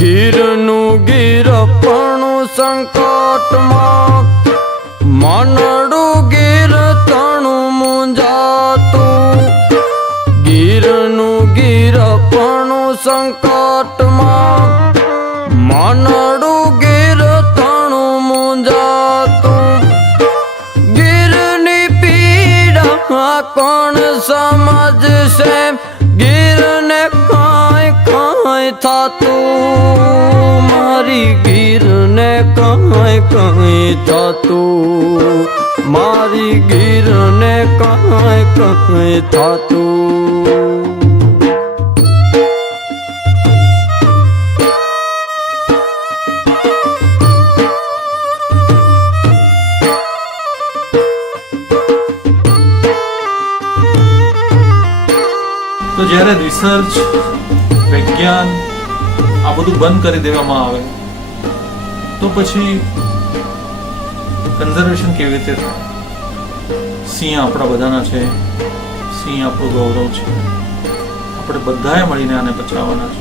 ગીરનું ગીરપણું સંકટમાં, મનડું ગીર તણું મૂંઝાતું. ગીરનું ગીરપણું સંકટમાં, મનડું ગીર તણું મૂંઝાતું. ગીરની પીડા કોણ સમજશે, ગીરને કાંઈ કાંઈ થાતું. મારી ગીરને કાંઈ કાંઈ થાતું. મારી ગીરને કાંઈ કાંઈ થાતું. તો જ્યારે રિસર્ચ, વિજ્ઞાન આ બધું બંધ કરી દેવામાં આવે તો પછી કન્ઝર્વેશન કેવી રીતે થાય? સિંહ આપણા બધાના છે, સિંહ આપણું ગૌરવ છે, આપણે બધાએ મળીને આને બચાવવાના છે.